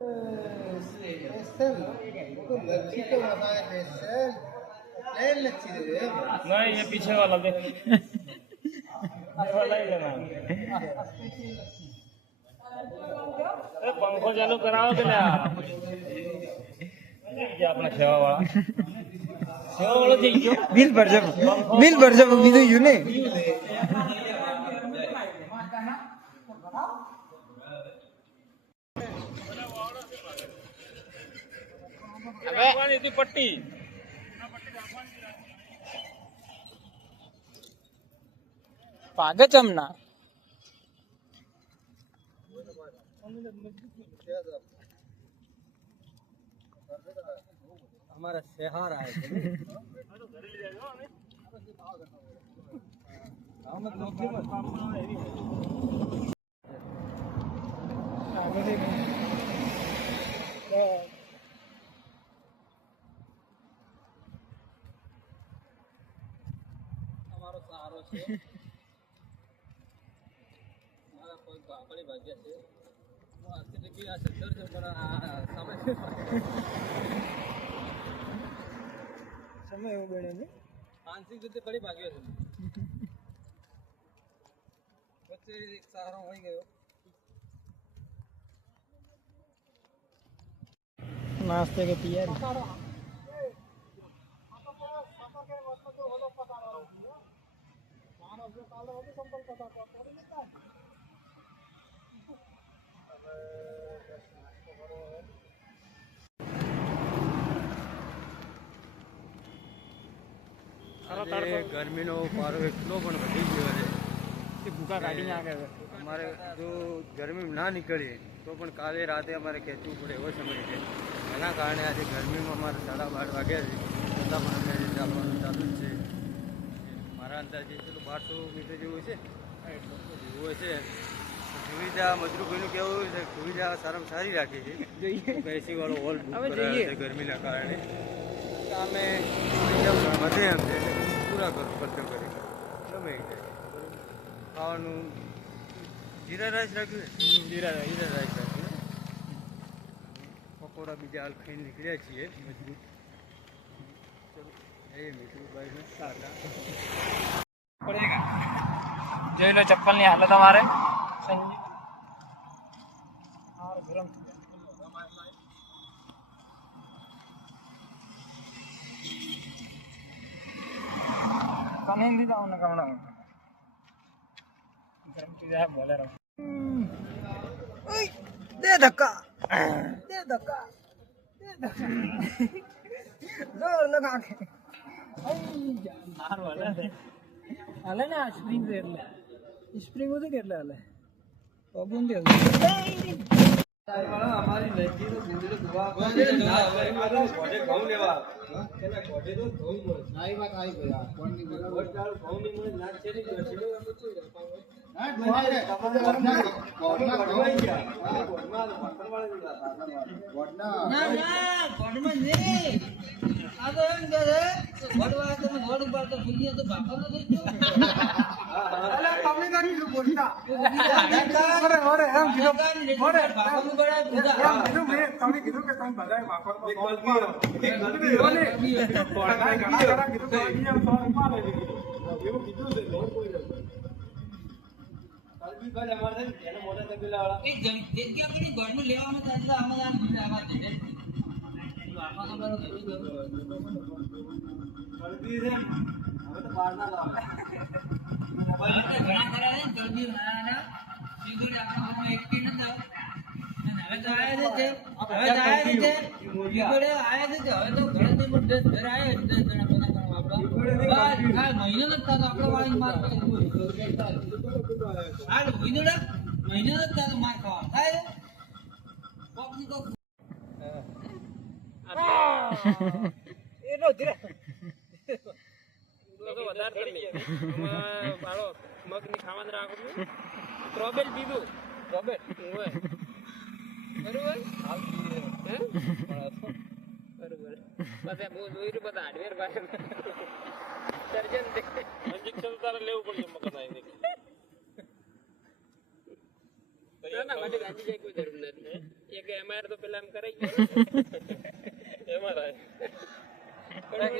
नहीं ये पीछे वाला देख ये वाला ही लेना पंखो चालू कराओ के ना ये अपना सेवा वाला चाहिए बिल भर जब बीजू यू ने अबे इतनी पट्टी पागे चमना हमारा शहर आए हमारो सहारो છે મારા કોઈ બાપડી ભાગ્ય છે હું આથી લગી આ સદર છે પણ સામે સમય એવું બને ને માનસિક રીતે પડી ભાગ્યો છે વચ્ચે એક સહારો હોઈ ગયો नाश्ते की तैयारी ગરમીનો પારો એટલો પણ વધી ગયો છે કે ભૂકા કાઢીને આગળ અમારે જો ગરમી ના નીકળીએ તો પણ કાલે રાતે અમારે ખેંચવું પડે એવો સમય છે એના કારણે આજે ગરમીમાં અમારે 12:30 વાગ્યા છે છતાં પણ અમે ચાલવાનું ચાલુ જ છે મારા અંદાજે પેલું 1200 મીટર જેવું છે જેવું છે સુવિધા મજરૂભાઈનું કહેવું છે સુવિધા સારામાં સારી રાખી છે એસી વાળો હોલ બુક કરાયો છે ગરમીના કારણે અમે વધે એમ છે પૂરા કરું બધું કરી ગમે જાય ખાવાનું જીરા રાઈસ રાખ્યું જીરા રાઈસ રાખ્યું પકોડા બીજા હાલ ખાઈને નીકળ્યા છીએ મજબૂત ચલો એ મીઠુભાઈ સારા પડેગા જોઈ લો ચપ્પલની હાલત અમારે સંજય और गरम कने दी दाओ ना कमना गरम चीज है बोले रहो ओए दे धक्का जोर लगा के मार वाला आले ना स्प्रिंग रेले स्प्रिंग होते કેટલા આલે પગું દે અમારી નદી તો ગુંડે ગુવા ગોડે ના ગોડે ઘઉં લેવા કેના ગોડે તો ઘઉં મળે નાઈ વાત આવી ગયા કોણની બરાબર ચાલ ઘઉં ની મળે ના છે ની છેડો એમ તો ના ગોડે ગોડના ઘઉં ગયા ગોડના મટરવાળા ગોડના ના ગોડમાં નહીં આ તો એમ કે ગોડવા તો ગોડ ઉપર તો ભૂલ્યા તો બાપા ન થઈ ગયો અલા તમને કરી લો ગોડના ઓરે એમ કીધું ઓરે બાપાનું બડા પૂજા એમ કીધું મે તમે કીધું કે તમે બધાય વાપરમાં બોલ મારો એક ગલતી ઓને ગોડના ઘણા કીધું કે એમ સોરી મારે એવું કીધું છે લોન કોઈ નથી કલબી ભાઈ અમાર છે એને મોટા તબેલા વાળા એક જગ્યા કરી ગોડનું લેવાનું ચાલતા આમાં આવા દે બાપાનો બરો કલબી છે હવે તો બહાર ના લાવે ઘણા કરા ને કલબી ના સીધું આપણે એક કે ન દાવ હવે તો આયા છે ઈગોડે આયા છે હવે તો ઘણા તો મોટે ઘર આયા છે ઘણા બધા કામ આપડા આ મહિનો ન થતો આપણો વાળી માર હાલ ઈગોડે મહિનો ન થતો માર ખાવા થાય કોકની કોક એનો ધીરે તો વધારે પડી ગયા બાળો મગની ખાવાનું રાખું ટ્રોબેલ પીધું ટ્રોબેલ ઓય બરોબર હાલ પી હે બરોબર બસ બહુ જોઈ રહ્યું બધા હાર્ડવેર ભાઈ સર્જન દેખે ઇન્જેક્શન તારે લેવું પડશે મગન આવી ના માટે ગાડી જાય કોઈ જરૂર નથી એક એમઆર તો પેલા એમ કરાઈ એમાં રહે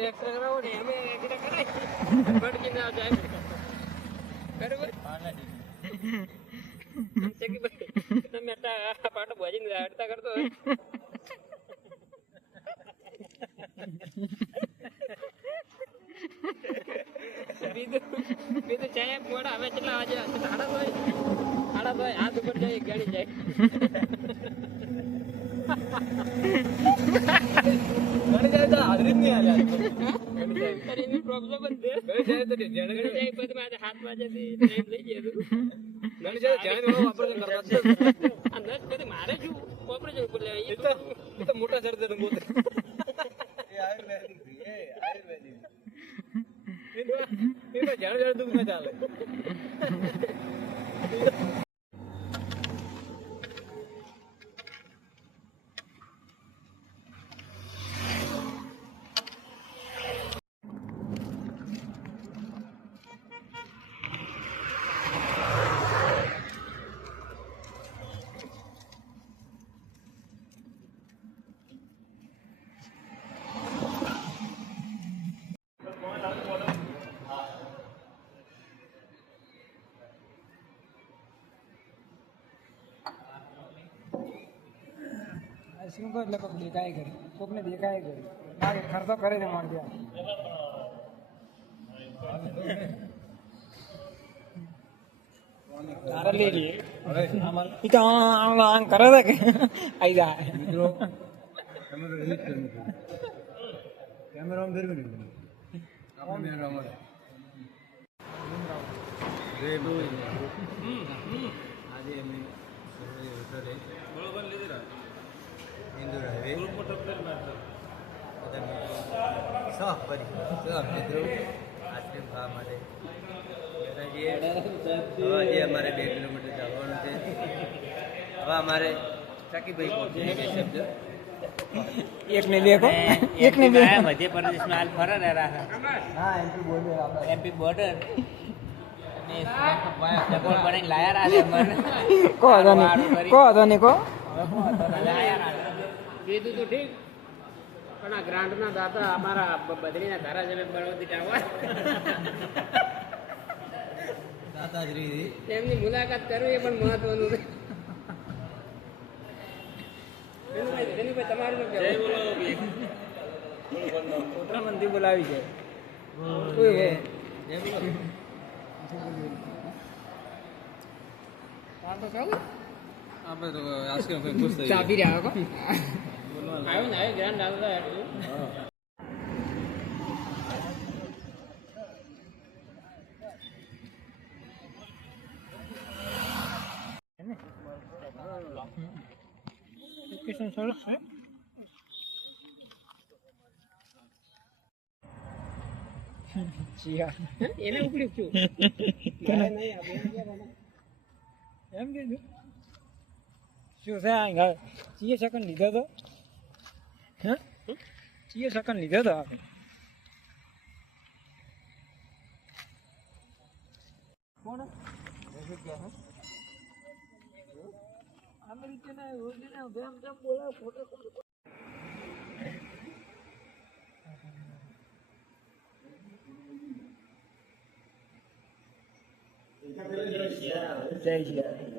એક્સ્ટ્રા કરાવો ને અમે એક્સ્ટ્રા કરાઈ ભટકી ના જાય બરાબર ચકી ભાઈ તમે પાટો ભજીને હડતા કરતો બીજું ચાય મોડા હવે કેટલા વાગે સાડા તો હાથ ઉપર જાય ગણી જાય હાજરી જ નહીં આવ્યા એની પ્રોબ્લેમ જ છે ગણી જાય તો ગણી જાય પછી મારે 7 વાગ્યાથી ટ્રેન લઈ ગયું ગણી જાય જાણે વાપરતો કરતા અંદર પછી મારે શું વાપરે જવું બોલે એ તો મોટા સર્જન બોલતે એ આયુર્વેદિક એ આયુર્વેદિક એ તો જાણે દુઃખ ના ચાલે શું કહે એટલે કોક દેખાય કરે કોકને દેખાય કરે ના ખર્ચો કરે છે મારે ત્યાં તારે લઈ લઈએ એ તો આમ કરે છે કે આઈ જાય મિત્રો કેમેરા ઓન કરવી નહીં આપણે મેં અમારે આજે અમે બરોબર લીધેલા ઇન્દોર હાઈવે મોટો પ્લેન નાખતો સાફ કરી સાફ મિત્રો આઈસ્ક્રીમ ખાવા માટે હવે જે અમારે 2 કિલોમીટર ચાલવાનું છે હવે અમારે ચકીભાઈ પહોંચી ગયા શબ્દ એક ને બે એક ને બે મધ્ય પ્રદેશમાં હાલ ફરે રહ્યા હા એમપી બોલે આપણે એમપી બોર્ડર ડબલ બનાવીને લાયા રહ્યા કો હતો ને કો કીધું તો ઠીક પણ આ ગ્રાન્ડ ના દાતા અમારા બદરીના ધારાસભ્ય બળવંતી ટાવર દાદાશ્રી તેમની મુલાકાત કરવી એ પણ મહત્વનું છે તમારું શું જય કહેવું? બોલો કોટરા મંદિર બોલાવી છે કોઈ હે આપણે તો આઈસ્ક્રીમ ખાઈ ખુશ થઈ ચાપી રહ્યા કો આવ્યો ને આવ્યો ગ્રાન્ડ આવતા એટલું લોકેશન સરસ છે એને ઉપડ્યું છું એમ કીધું શું છે આ ચીએ સેકન્ડ લીધો તો હે ચીએ સેકન્ડ લીધો તો આપણે કોણ અમેરિકન યોજના બેમ બેમ બોલા ફોટો જય શ્રી રામ